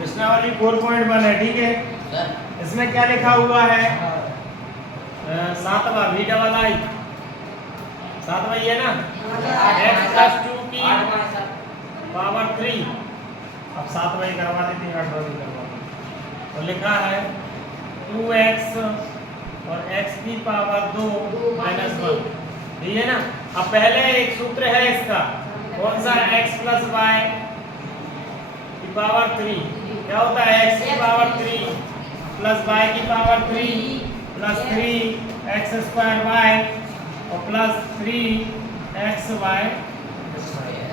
प्रश्नावली 4.1 है, ठीक है। इसमें क्या लिखा हुआ है? 7वां v डबल आई 7वां ये ना x प्लस 2 की पावर 3। अब 7वां ही करवा देते हैं, 8वां भी करवा देते। तो लिखा है 2x और x की पावर 2 माइनस 1, ठीक है ना। अब पहले एक सूत्र है इसका, कौन सा? x प्लस y की पावर 3 क्या होता है? x की पावर 3 प्लस y की power 3 plus 3x square y और प्लस 3xy,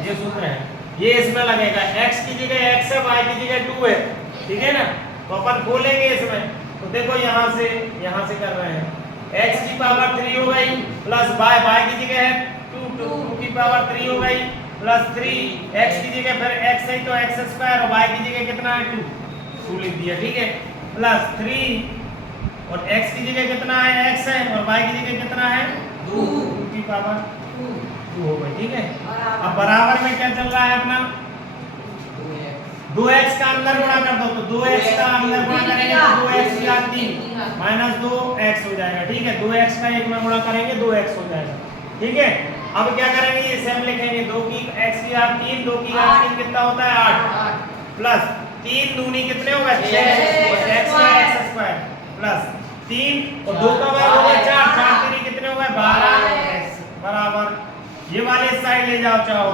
ये सूत्र है। ये इसमें लगेगा, x की जगह x है, y की जगह 2 है, ठीक है ना। तो अपन खोलेंगे इसमें, तो देखो यहाँ से कर रहे हैं। x की पावर 3 हो गई प्लस y की जगह है 2 की पावर 3 हो गई प्लस 3 x की जगह फिर x है तो x स्क्वायर और y की जगह कितना है 2 लिख दिया, ठीक है। प्लस 3 और x की जगह कितना है x है और y की जगह कितना है 2 की पावर 2 हो गई, ठीक है। अब बराबर में क्या चल रहा है अपना? 2x का अंदर गुणा कर दो, तो 2x का अंदर गुणा करेंगे तो 2x की घात 3 माइनस 2x हो जाएगा, ठीक है। 2x का एक में गुणा करेंगे 2x हो जाएगा, ठीक है। अब क्या करेंगे? ये सेम लिखेंगे, 2 की x की घात 3, 2 की घात 3 कितना होता है 8 प्लस 3 दूनी कितने हो गए 6 और x स्क्वायर प्लस 3 और 2 का वर्ग हो गया 4, 4 3 कितने हो गए 12x बराबर। ये वाले साइड ले जाओ चाहो,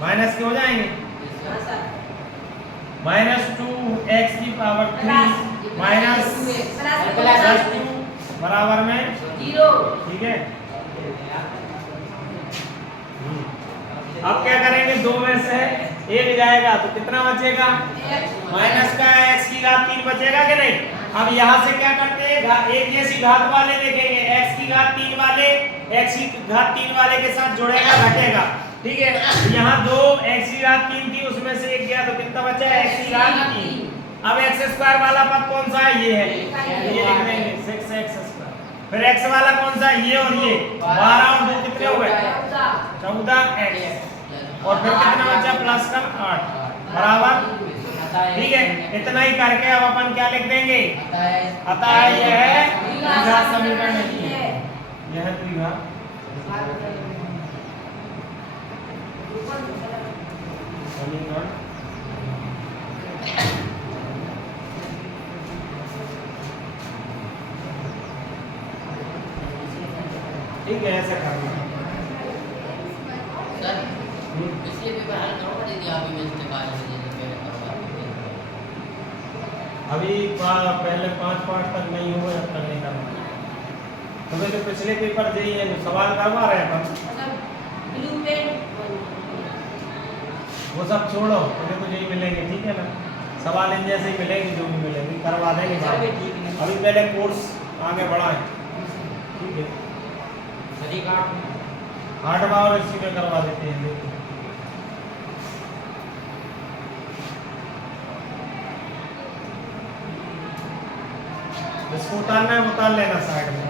माइनस के हो जाएंगे माइनस 2x की पावर 3 माइनस प्लस 2 बराबर में 0, ठीक है। अब क्या करेंगे? 2 में से एक जाएगा तो कितना बचेगा? माइनस का x की घात 3 बचेगा कि नहीं। अब यहाँ से क्या करते हैं? एक जैसी घात वाले देखेंगे, x की घात 3 वाले x की घात 3 वाले के साथ जुड़ेगा घटेगा, ठीक है। यहाँ 2 x की घात 3 थी, उसमें से एक गया तो कितना बचा? x की घात 3। अब x स्क्वायर वाला पद कौन सा है? ये है, ये लिख देंगे 6x स्क्वायर। फिर x वाला कौन सा है? ये और ये 12 और 2 कितने हो गए 14x और फिर कितना बचा प्लस का 8 बराबर, ठीक है। इतना ही करके अब अपन क्या लिख देंगे? अतः यह द्विघात समीकरण नहीं है, यह द्विघात समीकरण ठीक है। ऐसे करना सर, इसलिए पेपर हल करो पड़े दिया अभी मैं इसके बारे में अभी पहले 5 पार्ट तक नहीं हुए, अब तक नहीं करना। तो जो पिछले पेपर यही है, सवाल करवा रहे हैं अपन, वो सब छोड़ो, तुम्हें तो यही मिलेंगे, ठीक है ना। सवाल इन जैसे ही मिलेंगे, जो भी मिलेंगे करवा देंगे। अभी पहले कोर्स आगे बढ़ाएं, ठीक है। हार्ड और इसी में करवा देते हैं। इसको उतारना है, उतार लेना साइड में।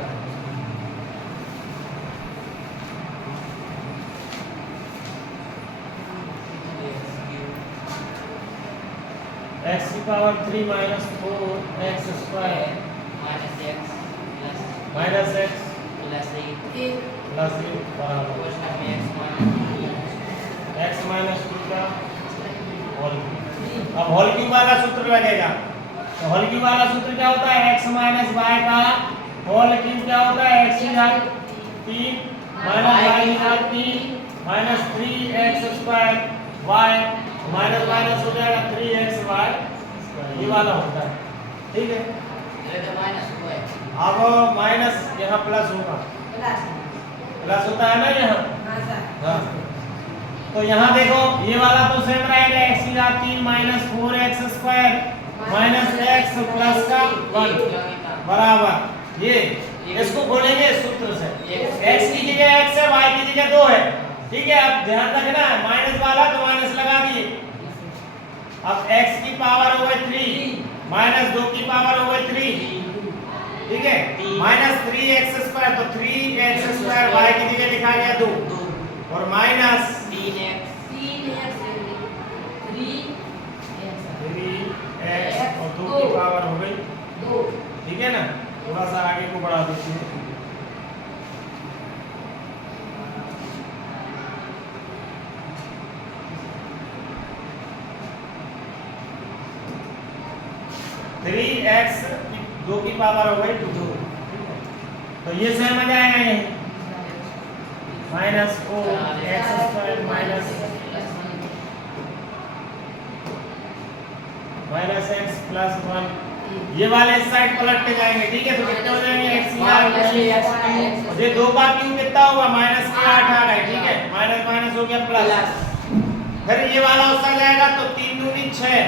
x की power 3 minus 4x square minus x plus 8 बराबर x माइनस 2 का होल क्यूब। अब होल क्यूब वाला सूत्र लगेगा, तो होल क्यूब वाला सूत्र क्या होता है? x माइनस y का होल क्यूब क्या होता है? x की घात 3 माइनस y की घात 3 minus 3x square y minus minus हो जाएगा 3xy, ये वाला होता है, ठीक है। अब माइनस यहाँ प्लस होगा, प्लस होता है ना यहाँ, हाँ। तो यहाँ देखो ये वाला तो सेम रहेगा, x की घात 3 minus 4x square minus x plus का 1 बराबर ये। इसको खोलेंगे सूत्र से, x की जगह x है, y की जगह 2 है, ठीक है। अब ध्यान रखना माइनस वाला तो माइनस लगा दिए। अब x की पावर हो गई 3 माइनस 2 की पावर हो गई 3, ठीक है। माइनस 3x स्क्वायर तो 3x स्क्वायर y की जगह लिखा गया 2 और माइनस 3x 3x और 2 की पावर हो गई 2 ठीक है ना। थोड़ा सा आगे को बढ़ा देते हैं। थ्री एक्स 2 की पावर हो गई 2, तो ये सेम आ जाएगा ये minus o x square minus x plus 1। ये वाले इस साइड पलट के जाएंगे ठीक है। तो कितने हो जाएंगे एक्स ये 2 का क्यूब कितना होगा माइनस के 8 आ गए ठीक है। माइनस माइनस हो गया प्लस। फिर ये वाला उस साइड जाएगा तो 3 दूनी 6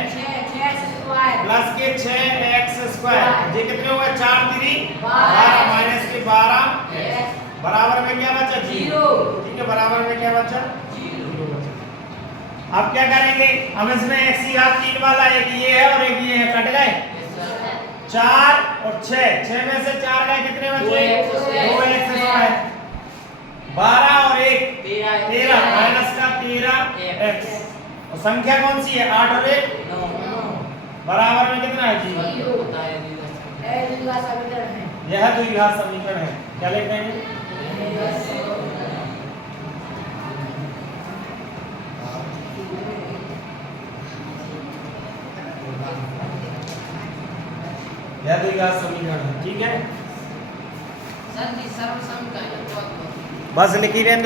प्लस के 6x स्क्वायर। ये कितने होगा 4 3 12 माइनस के 12 बराबर में क्या बचा 0 ठीक है। बराबर में क्या बचा 0 बचा। अब क्या करेंगे हम इसमें x की घात 3 वाला एक ये है और एक ये है कट गए 4 और 6 में से 4 गए कितने बचे 2x स्क्वायर 12 और 1 13 माइनस का 13x और संख्या कौन सी है 8 और 1 बराबर में कितना है 0। यह द्विघात समीकरण है। क्या लिखते हैं यह द्विघात समीकरण है ठीक है। सर जी सर्वसम का बस लिखी रहने